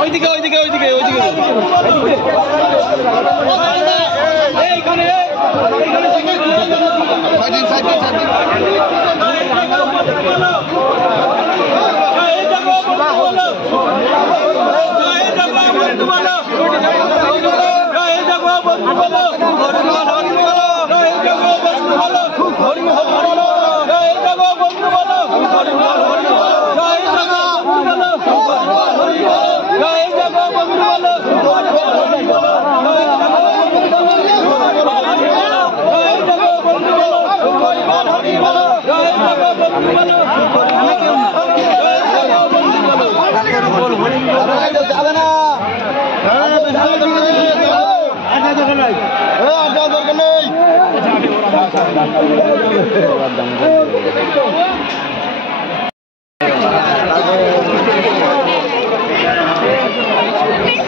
ওইদিকে ওইদিকে ওইদিকে ওইদিকে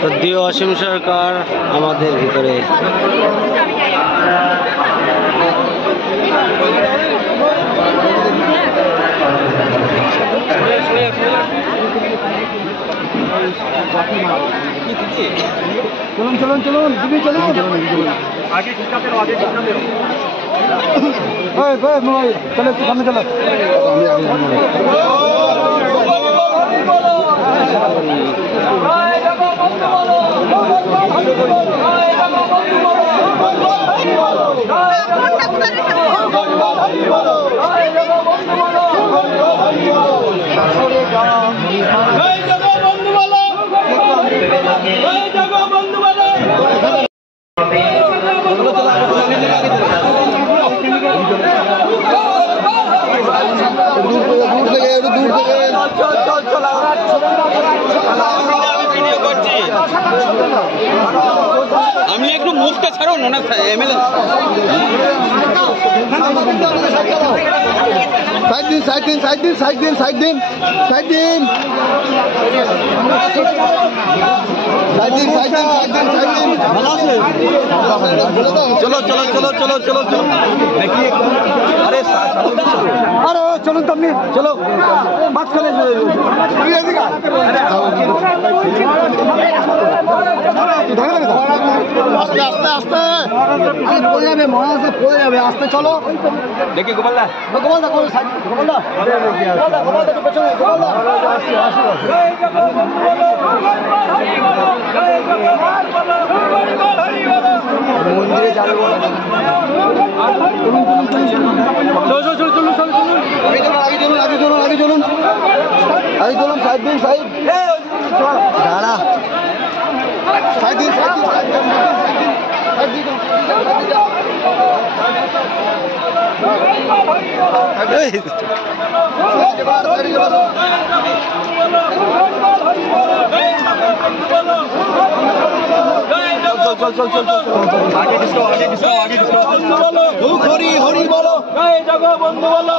সত্যিও অসীম সরকার আমাদের ভিতরে। চলুন চলুন চলুন দিদি চলুন আগে ঠিকাতে রো আগে ঠিকাতে রো ওই ওই মোবাইল চলো একটু সামনে চলো আমি একটু মুখটা ছাড়ো না এমএলএ সাইড দিন সাইড দিন সাইড দিন সাইড দিন সাইড দিন সাইড দিন সাইড দিন সাইড দিন সাইড দিন সাইড দিন ভালো আছে চলো চলো চলো চলো চলো চলো আরে আরে চলুন তো আপনি চলো মাঝখানে আস্তে আস্তে আস্তে পড়ে যাবে মহারাজ পড়ে যাবে আস্তে চলো দেখি গোপালদা গোপালদা গোপালদা গোপালদা পেছনে গোপালদা মন্দিরে যাবে আগে চলুন আগে চলুন আগে চলুন আগে চলুন সাইড দিন সাইড দাঁড়া সাইড দিন সাইড দিন সাইড দিন চল চল চল চল আগে ডিস্কো আগে ডিস্কো আগে ডিস্কো হরি হরি বলো জয় জগবন্ধু বলো